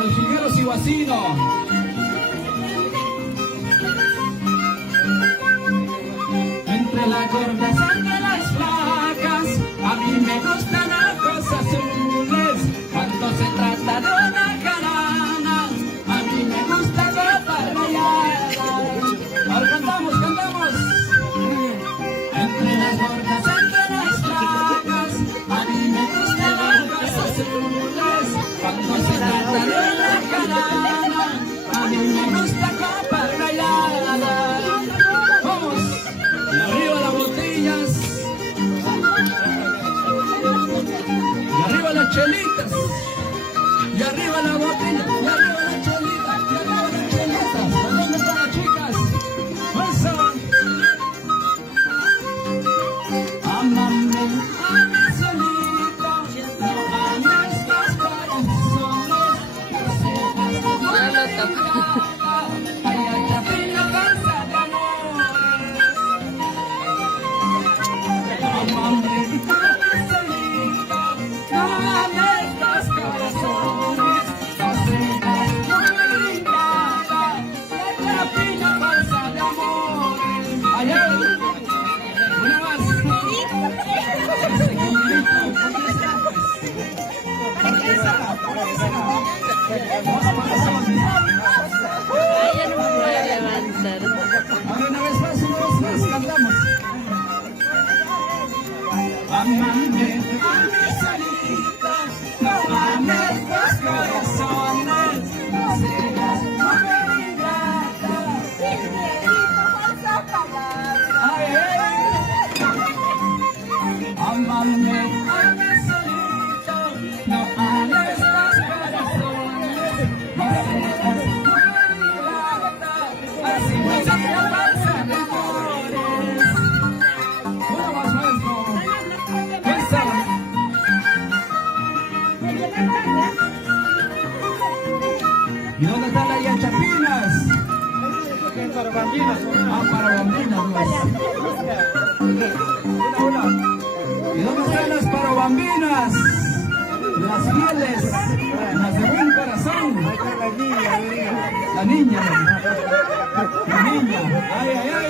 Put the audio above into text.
los Figueros y Guasino. Entre las gordas, entre las flacas, a mí me gustan ojos azules. Cuando se trata de una jarana, a mí me gusta ropa rayada. Ahora cantamos, cantamos. Entre las gordas, entre las flacas, a mí me gustan ojos azules. Cuando se trata de una jarana, a mí me gusta ropa rayada. Vamos, y arriba las botellas, y arriba las chelitas, y arriba la botella, y arriba las chelitas, y arriba las chelitas. ¿Dónde están las chicas? ¡Eso! Amame, ame solito, no ames los corazones. Ya lo toco. Ay, ay, chapina, cansa de amores. Amame, ame solito, no ames los corazones. No seas muy ingrata, ay, chapina, cansa de amores. Ay, ay, una más. Ay, ya no me voy a levantar. Ahora una vez más, cantamos. Amame, ame solito, no ames los corazones, no seas mujer ingrata. Ay, ay. Amame, ame solito, no ames los corazones, no seas mujer ingrata. Así no se pasa de amores. Una más, maestro. Esa. ¿Y dónde están las yachapinas? Para bambinas. Ah, para bambinas, pues. ¿Y dónde están las parobambinas? Las fieles, las de buen corazón. Ahí está la niña, La niña. La niña. Ay, ay, ay.